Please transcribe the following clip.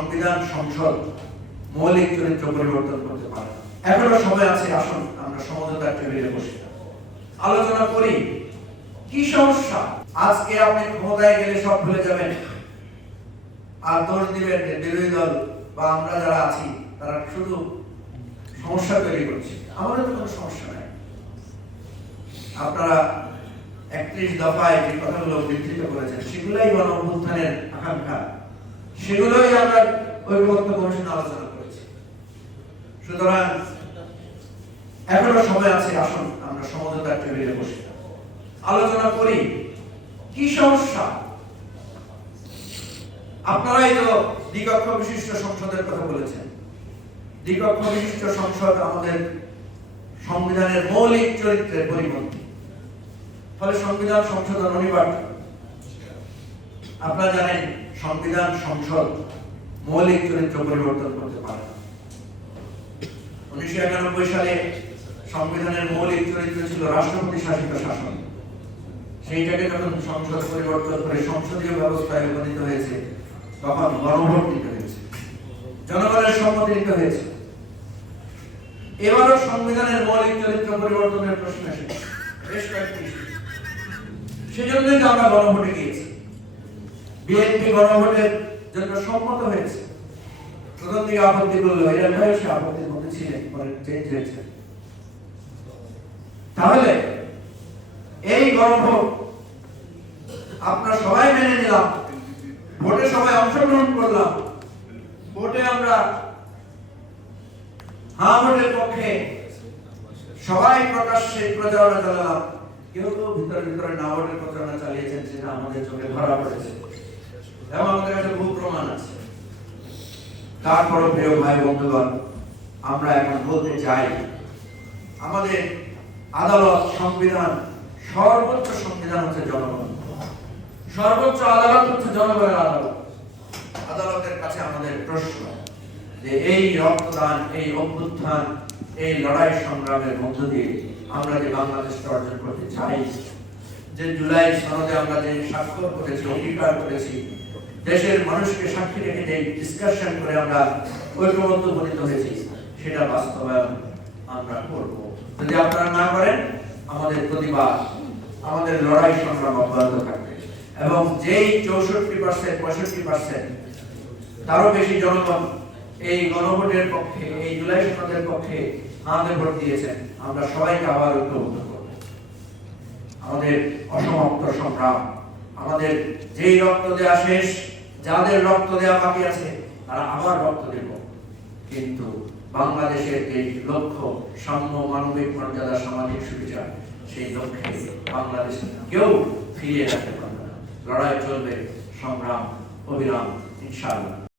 সংবিধান সংসদ মৌলিক চরিত্র পরিবর্তন করতে পারে। এখনো সময় আছে, আসুন আমরা সমঝোতার টেবিলে বসে আলোচনা করি কি সমস্যা। আজকে আপনি ক্ষমতায় গেলে সব ভুলে যাবেন আর দোষ দিবেন যে বিরোধী দল বা আমরা যারা আছি তারা শুধু সমস্যা তৈরি করছে। আমাদের তো কোনো সমস্যা নাই। আপনারা 31 দফায় যে কথাগুলো বিস্তৃত করেছেন সেগুলোই গণ অভ্যুত্থানের আকাঙ্ক্ষা, সেগুলোই আমরা ঐক্যবদ্ধ কমিশনে আলোচনা করেছি। সুতরাং এখনো সময় আছে, আসুন আমরা সমঝোতার টেবিলে বসে আলোচনা করি কি সমস্যা। আপনারাই তো দ্বিকক্ষ বিশিষ্ট সংসদের কথা বলেছেন। দ্বিকক্ষ বিশিষ্ট সংসদ আমাদের সংবিধানের মৌলিক চরিত্রের পরিপন্থী, ফলে সংবিধান সংশোধন অনিবার্য। আপনারা জানেন সংবিধান সংসদ মৌলিক চরিত্র পরিবর্তন করতে পারে। 1991 সালে সংবিধানের মৌলিক চরিত্র ছিল রাষ্ট্রপতি শাসিত শাসন। সেইটাকে যখন সংসদ পরিবর্তন করে সংসদীয় ব্যবস্থায় উপনীত হয়েছে তখন গণভোট দিতে হয়েছে, জনগণের সম্মতি নিতে হয়েছে। এবারও সংবিধানের মৌলিক চরিত্র পরিবর্তনের প্রশ্ন এসেছে বেশ কয়েকটি। সেজন্যই আমরা গণভোটে গিয়েছি। বিএনপি গণভোটের জন্য সম্মত হয়েছে। প্রথম দিকে আপত্তি করলো, এরা ভাই সে আপত্তির মধ্যে ছিলেন, পরে চেঞ্জ হয়েছে। তাহলে এই গণভোট আপনারা সবাই মেনে নিলাম, ভোটে সবাই অংশগ্রহণ করলাম, ভোটে আমরা হ্যাঁ ভোটের পক্ষে সবাই প্রকাশ্যে প্রচারণা চালালাম। কেউ তো ভিতরে ভিতরে না ভোটের প্রচারণা চালিয়েছেন, সেটা আমাদের চোখে ধরা পড়েছে এবং আমাদের কাছে বহু প্রমাণ আছে। তারপরও প্রিয় ভাই বন্ধুগণ, আমরা এখন বলতে চাই আমাদের আদালত, সংবিধান, সর্বোচ্চ সংবিধান হচ্ছে জনগণ, সর্বোচ্চ আদালত হচ্ছে জনগণের আদালত। আদালতের কাছে আমাদের প্রশ্ন যে এই রক্তদান, এই অভ্যুত্থান, এই লড়াই সংগ্রামের মধ্য দিয়ে আমরা যে বাংলাদেশকে অর্জন করতে চাই, যে জুলাই সনদে আমরা যে স্বাক্ষর করেছি, অঙ্গীকার করেছি, দেশের মানুষকে সাক্ষী রেখে যে ডিসকাশন করে আমরা ঐক্যবদ্ধ উপনীত হয়েছি, সেটা বাস্তবায়ন আমরা করব। যদি আপনারা না করেন আমাদের প্রতিবাদ, আমাদের লড়াই সংগ্রাম অব্যাহত থাকবে এবং যেই 64%, 65% তারও বেশি জনগণ এই গণভোটের পক্ষে, এই জুলাই সনদের পক্ষে আমাদের ভোট দিয়েছেন, আমরা সবাইকে আবার ঐক্যবদ্ধ করব। আমাদের অসমাপ্ত সংগ্রাম, আমাদের যেই রক্ত দেওয়া শেষ, যাদের রক্ত দেওয়া বাকি আছে তারা আবার রক্ত দেব, কিন্তু বাংলাদেশের যে লক্ষ্য সাম্য, মানবিক মর্যাদা, সামাজিক সুবিচার, সেই লক্ষ্যে বাংলাদেশ কেউ ফিরিয়ে রাখতে পারবে না। লড়াই চলবে, সংগ্রাম অবিরাম, ইনশাআল্লাহ।